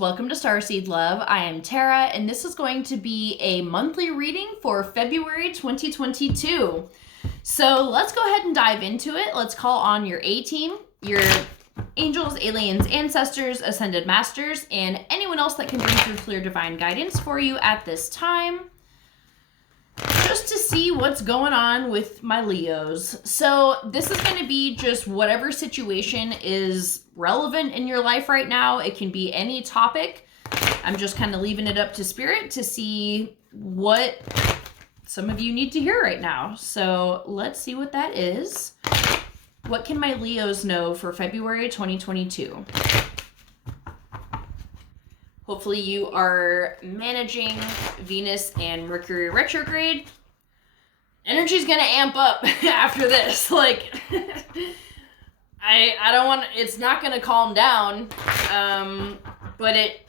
welcome to Starseed Love. I am Tara, and this is going to be a monthly reading for February 2022. So let's go ahead and dive into it. Let's call on your A-team, your angels, aliens, ancestors, ascended masters, and anyone else that can bring through clear divine guidance for you at this time, just to see what's going on with my Leos. So this is going to be just whatever situation is relevant in your life right now. It can be any topic. I'm just kind of leaving it up to spirit to see what some of you need to hear right now. So let's see what that is. What can my Leos know for February 2022? Hopefully you are managing Venus and Mercury retrograde. Energy's gonna amp up after this. Like, I don't want, it's not gonna calm down, but it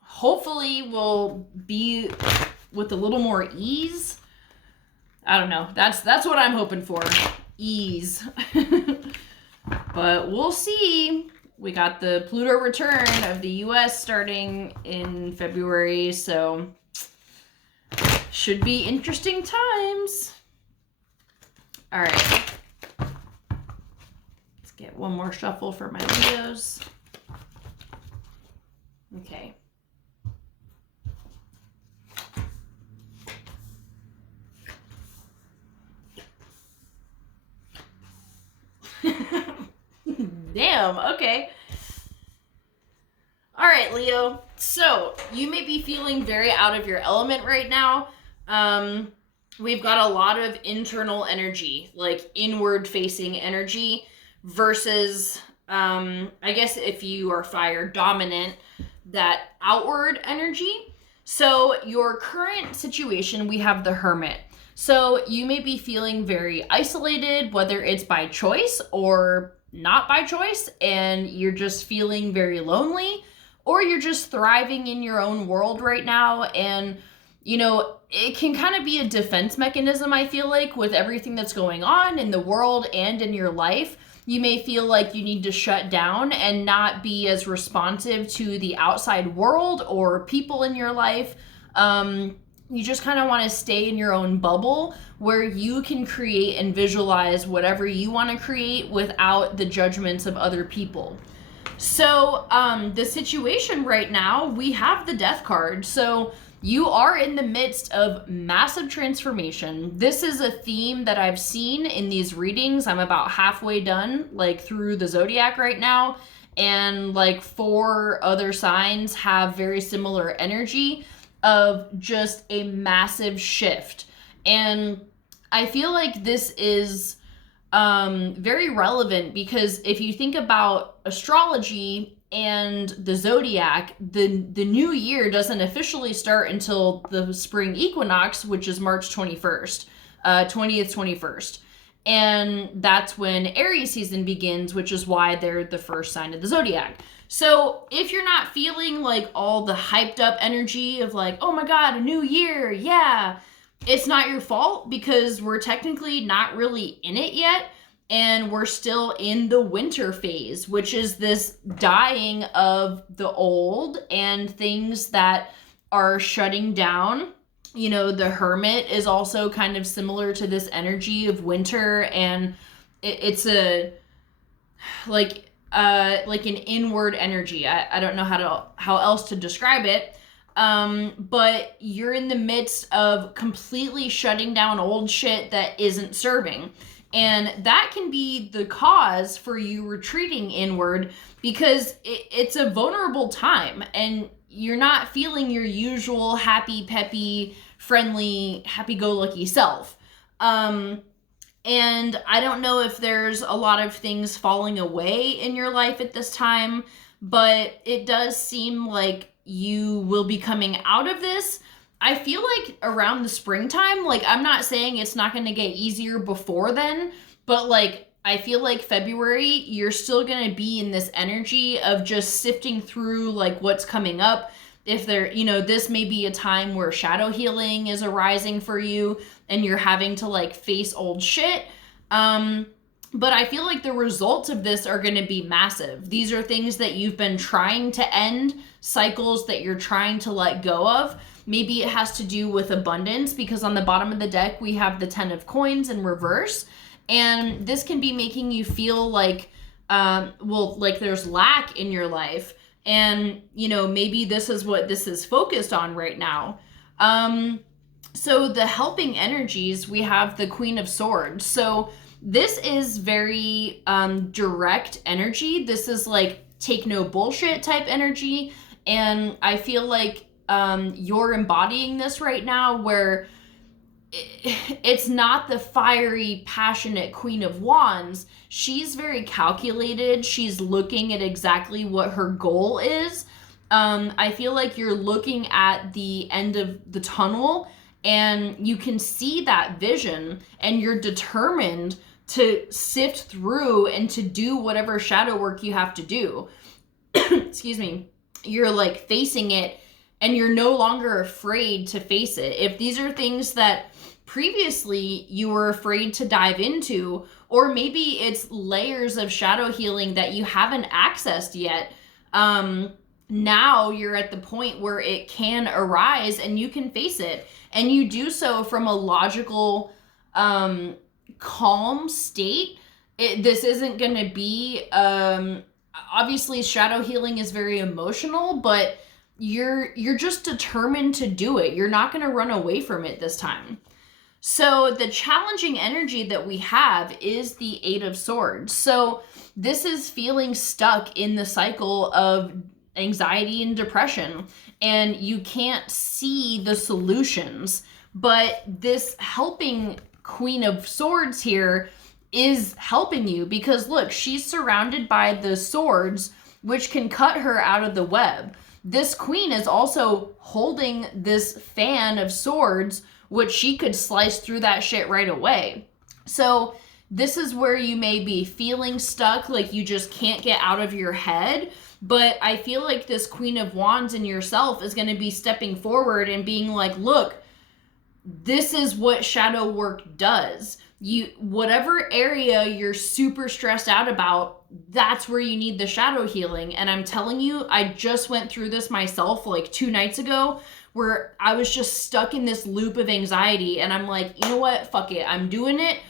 hopefully will be with a little more ease. I don't know. That's what I'm hoping for. Ease. But we'll see. We got the Pluto return of the US starting in February, so should be interesting times. All right. Let's get one more shuffle for my Leos. Okay. Damn, okay. All right, Leo. So, you may be feeling very out of your element right now. We've got a lot of internal energy, like inward-facing energy, versus, I guess if you are fire dominant, that outward energy. So, your current situation, we have the Hermit. So, you may be feeling very isolated, whether it's by choice or not by choice, and you're just feeling very lonely, or you're just thriving in your own world right now. And, you know, it can kind of be a defense mechanism, I feel like, with everything that's going on in the world and in your life. You may feel like you need to shut down and not be as responsive to the outside world or people in your life. You just kind of want to stay in your own bubble where you can create and visualize whatever you want to create without the judgments of other people. So the situation right now, we have the Death card. So you are in the midst of massive transformation. This is a theme that I've seen in these readings. I'm about halfway done, like through the zodiac right now. And like 4 other signs have very similar energy of just a massive shift. And I feel like this is very relevant because if you think about astrology and the zodiac, the new year doesn't officially start until the spring equinox, which is March 21st, 20th, 21st. And that's when Aries season begins, which is why they're the first sign of the zodiac. So if you're not feeling like all the hyped up energy of like, oh my God, a new year, yeah, it's not your fault because we're technically not really in it yet. And we're still in the winter phase, which is this dying of the old and things that are shutting down. You know, the Hermit is also kind of similar to this energy of winter, and it's a like an inward energy. I don't know how else to describe it. But you're in the midst of completely shutting down old shit that isn't serving. And that can be the cause for you retreating inward because it's a vulnerable time and you're not feeling your usual happy, peppy, friendly, happy-go-lucky self. And I don't know if there's a lot of things falling away in your life at this time, but it does seem like you will be coming out of this. I feel like around the springtime, like I'm not saying it's not going to get easier before then, but like I feel like February, you're still going to be in this energy of just sifting through like what's coming up. If there, you know, this may be a time where shadow healing is arising for you and you're having to like face old shit. But I feel like the results of this are going to be massive. These are things that you've been trying to end, cycles that you're trying to let go of. Maybe it has to do with abundance, because on the bottom of the deck, we have the 10 of coins in reverse. And this can be making you feel like, like there's lack in your life. And, you know, maybe this is what this is focused on right now. So the helping energies, we have the Queen of Swords. So this is very direct energy. This is like take no bullshit type energy. And I feel like you're embodying this right now, where it's not the fiery, passionate Queen of Wands. She's very calculated. She's looking at exactly what her goal is. I feel like you're looking at the end of the tunnel, and you can see that vision, and you're determined to sift through and to do whatever shadow work you have to do. Excuse me. You're like facing it, and you're no longer afraid to face it. If these are things that previously you were afraid to dive into, or maybe it's layers of shadow healing that you haven't accessed yet, now you're at the point where it can arise and you can face it. And you do so from a logical, calm state. This isn't going to be, obviously shadow healing is very emotional, but you're just determined to do it. You're not going to run away from it this time. So the challenging energy that we have is the Eight of Swords. So this is feeling stuck in the cycle of anxiety and depression, and you can't see the solutions. But this helping Queen of Swords here is helping you, because look, she's surrounded by the swords, which can cut her out of the web. This queen is also holding this fan of swords, which she could slice through that shit right away. So this is where you may be feeling stuck, like you just can't get out of your head. But I feel like this Queen of Wands in yourself is going to be stepping forward and being like, look, this is what shadow work does. Whatever area you're super stressed out about, that's where you need the shadow healing. And I'm telling you, I just went through this myself like 2 nights ago, where I was just stuck in this loop of anxiety. And I'm like, you know what? Fuck it. I'm doing it.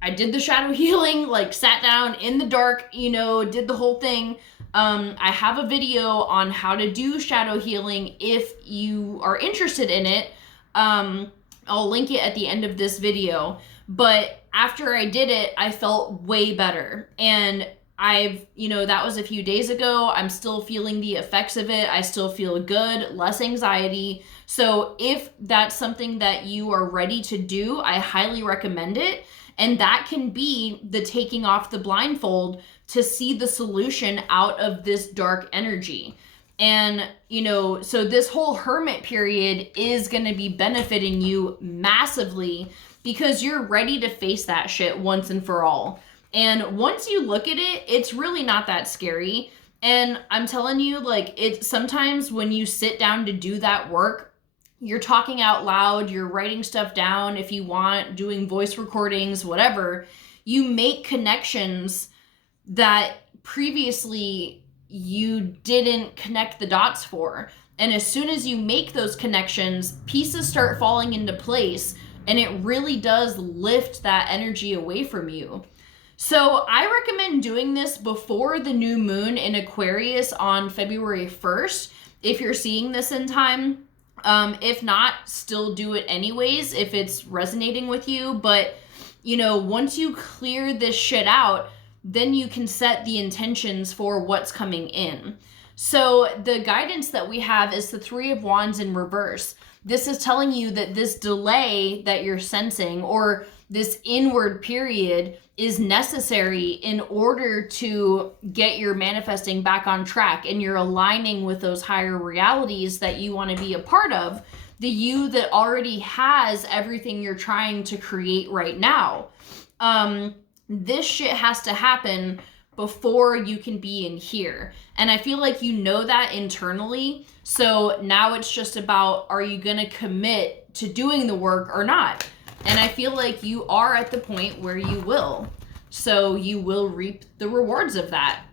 I did the shadow healing, like sat down in the dark, did the whole thing. I have a video on how to do shadow healing if you are interested in it. I'll link it at the end of this video. But after I did it, I felt way better. And that was a few days ago. I'm still feeling the effects of it. I still feel good, less anxiety. So if that's something that you are ready to do, I highly recommend it. And that can be the taking off the blindfold to see the solution out of this dark energy. And, so this whole hermit period is going to be benefiting you massively, because you're ready to face that shit once and for all. And once you look at it, it's really not that scary. And I'm telling you, like, it's sometimes when you sit down to do that work, you're talking out loud, you're writing stuff down if you want, doing voice recordings, whatever, you make connections that previously you didn't connect the dots for. And as soon as you make those connections, pieces start falling into place, and it really does lift that energy away from you. So I recommend doing this before the new moon in Aquarius on February 1st, if you're seeing this in time. If not, still do it anyways if it's resonating with you. But, once you clear this shit out, then you can set the intentions for what's coming in. So the guidance that we have is the Three of Wands in reverse. This is telling you that this delay that you're sensing, or this inward period, is necessary in order to get your manifesting back on track, and you're aligning with those higher realities that you want to be a part of, the you that already has everything you're trying to create right now. This shit has to happen before you can be in here. And I feel like you know that internally. So now it's just about, are you going to commit to doing the work or not? And I feel like you are at the point where you will. So you will reap the rewards of that.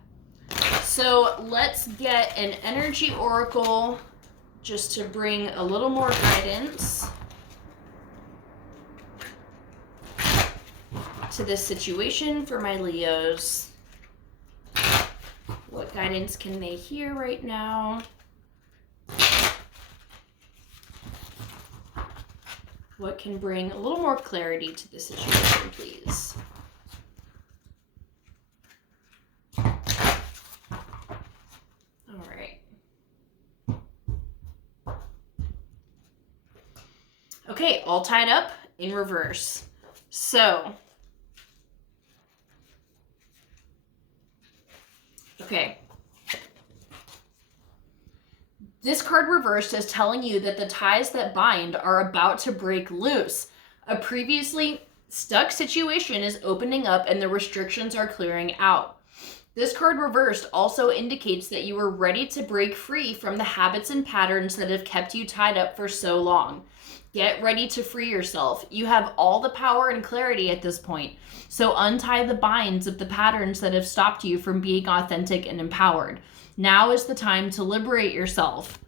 So let's get an energy oracle just to bring a little more guidance to this situation for my Leos. What guidance can they hear right now? What can bring a little more clarity to the situation, please? All right. Okay, all tied up in reverse. So, okay. This card reversed is telling you that the ties that bind are about to break loose. A previously stuck situation is opening up and the restrictions are clearing out. This card reversed also indicates that you are ready to break free from the habits and patterns that have kept you tied up for so long. Get ready to free yourself. You have all the power and clarity at this point. So untie the binds of the patterns that have stopped you from being authentic and empowered. Now is the time to liberate yourself.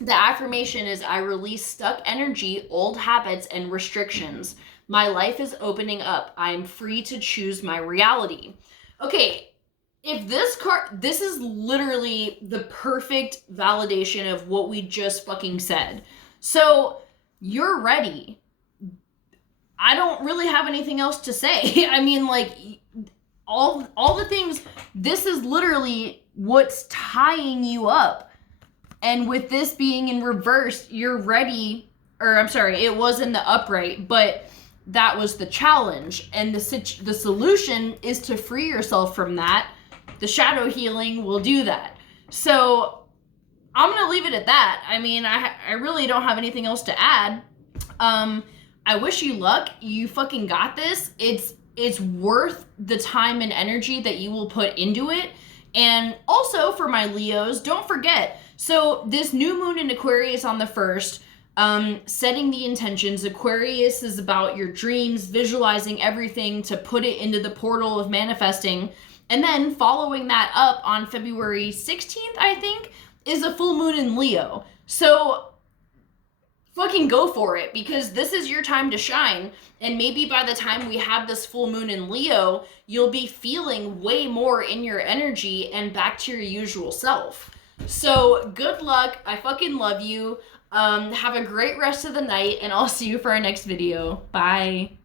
The affirmation is, I release stuck energy, old habits, and restrictions. My life is opening up. I am free to choose my reality. Okay, if this card, this is literally the perfect validation of what we just fucking said. So you're ready. I don't really have anything else to say. I mean, like, all the things, this is literally what's tying you up. And with this being in reverse, you're ready, or I'm sorry, it was in the upright, but that was the challenge. And the solution is to free yourself from that. The shadow healing will do that. So I'm going to leave it at that. I mean, I really don't have anything else to add. I wish you luck. You fucking got this. It's worth the time and energy that you will put into it. And also for my Leos, don't forget, so this new moon in Aquarius on the 1st, setting the intentions. Aquarius is about your dreams, visualizing everything to put it into the portal of manifesting. And then following that up on February 16th, I think, is a full moon in Leo. So fucking go for it, because this is your time to shine. And maybe by the time we have this full moon in Leo, you'll be feeling way more in your energy and back to your usual self. So good luck. I fucking love you. Have a great rest of the night, and I'll see you for our next video. Bye.